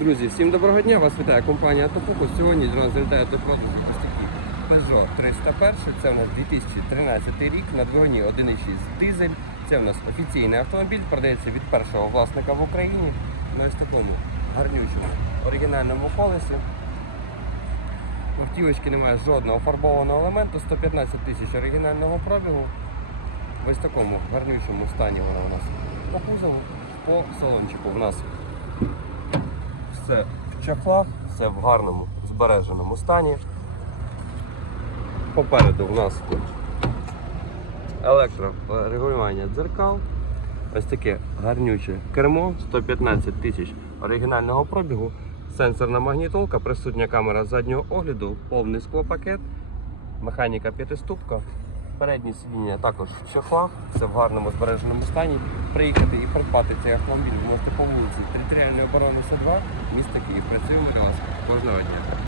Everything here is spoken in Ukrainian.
Друзі, всім доброго дня! Вас вітає компанія Автофокус. Сьогодні до нас завітає до продажу такий Peugeot 301. Це у нас 2013 рік на двигуні 1.6 дизель. Це у нас офіційний автомобіль, продається від першого власника в Україні на ось такому гарнючому оригінальному колесі. В автівочці немає жодного фарбованого елементу, 115 тисяч оригінального пробігу. В ось такому гарнючому стані вона у нас по кузову, по салончику. У нас все в чехлах, все в гарному збереженому стані. Попереду в нас електрорегулювання дзеркал. Ось таке гарнюче кермо, 115 тисяч оригінального пробігу, сенсорна магнітолка, присутня камера заднього огляду, повний склопакет, механіка п'ятиступка. Переднє сидіння також в чехлах, це в гарному збереженому стані. Приїхати і придбати цей автомобіль можете по вулиці Територіальної оборони С2, місто Київ. Працюємо для вас кожного дня.